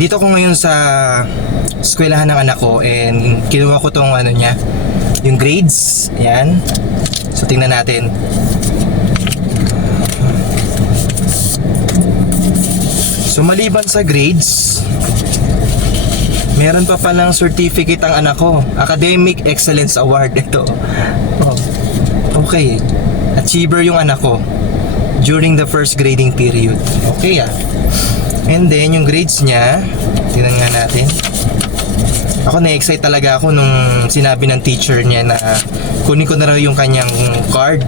Andito ko ngayon sa eskwelahan ng anak ko and kinuha ko tong ano niya, yung grades. Yan. So tingnan natin. So maliban sa grades, meron pa palang certificate ang anak ko. Academic Excellence Award ito. Oh. Okay. Achiever yung anak ko during the first grading period. Okay ah. And then yung grades niya, tingnan nga natin. Ako na-excite talaga ako nung sinabi ng teacher niya na kunin ko na raw yung kanyang card,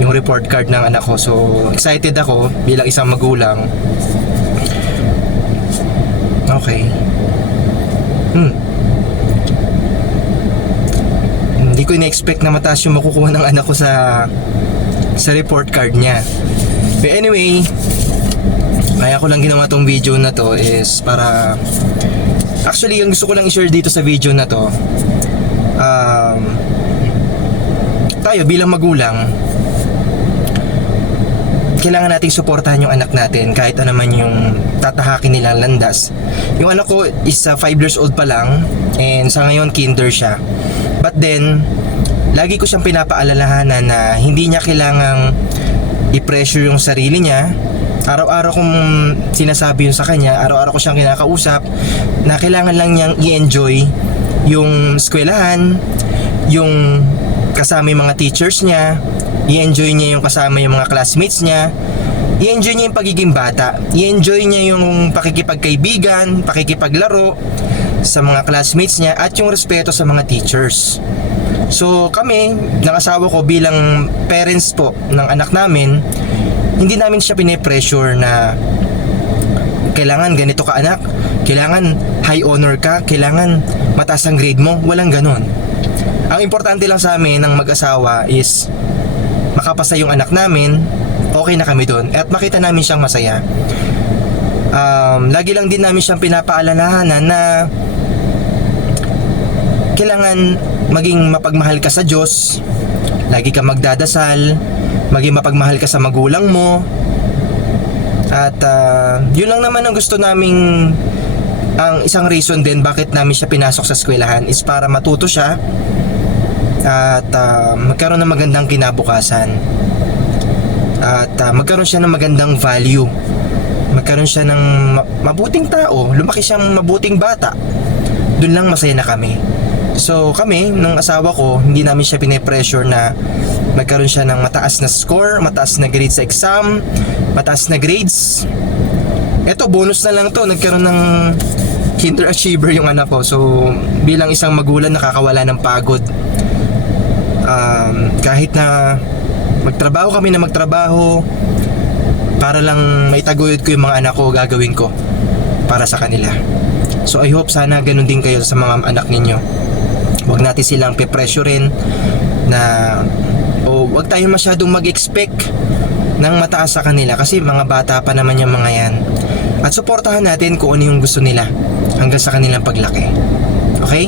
yung report card ng anak ko. So excited ako bilang isang magulang. Okay. Hindi ko ina-expect na mataas yung makukuha ng anak ko sa report card niya. But anyway, kaya ko lang ginawa tong video na to is para, actually yung gusto ko lang i-share dito sa video na to, tayo bilang magulang, kailangan nating suportahan yung anak natin kahit ano man yung tatahakin nilang landas. Yung anak ko is 5 years old pa lang and sa ngayon kinder siya. But then, lagi ko siyang pinapaalalahanan na hindi niya kailangang i-pressure yung sarili niya. Araw-araw kong sinasabi yun sa kanya, araw-araw ko siyang kinakausap na kailangan lang niyang i-enjoy yung eskwelahan, yung kasama yung mga teachers niya, i-enjoy niya yung kasama yung mga classmates niya, i-enjoy niya yung pagiging bata, i-enjoy niya yung pakikipagkaibigan, pakikipaglaro sa mga classmates niya at yung respeto sa mga teachers. So kami, ng asawa ko bilang parents po ng anak namin, hindi namin siya pine-pressure na kailangan ganito ka anak, kailangan high honor ka, kailangan mataas ang grade mo. Walang ganon. Ang importante lang sa amin ng mag-asawa is makapasa yung anak namin, okay na kami doon at makita namin siyang masaya. Lagi lang din namin siyang pinapaalalahanan na kailangan maging mapagmahal ka sa Diyos, lagi ka magdadasal, maging mapagmahal ka sa magulang mo. At yun lang naman ang gusto naming, ang isang reason din bakit namin siya pinasok sa eskwelahan is para matuto siya at magkaroon ng magandang kinabukasan at magkaroon siya ng magandang value, magkaroon siya ng mabuting tao, lumaki siyang mabuting bata. Doon lang masaya na kami. So kami, ng asawa ko, hindi namin siya pine-pressure na magkaroon siya ng mataas na score, mataas na grades sa exam, mataas na grades. Eto, bonus na lang to, nagkaroon ng kinder achiever yung anak ko. So bilang isang magulang, nakakawala ng pagod. Kahit na magtrabaho kami na magtrabaho para lang maitaguyod ko yung mga anak ko, gagawin ko para sa kanila. So I hope sana ganun din kayo sa mga anak ninyo. Huwag natin silang pe-pressurein na huwag tayo masyadong mag-expect ng mataas sa kanila kasi mga bata pa naman yung mga yan. At suportahan natin kung ano yung gusto nila hanggang sa kanilang paglaki. Okay?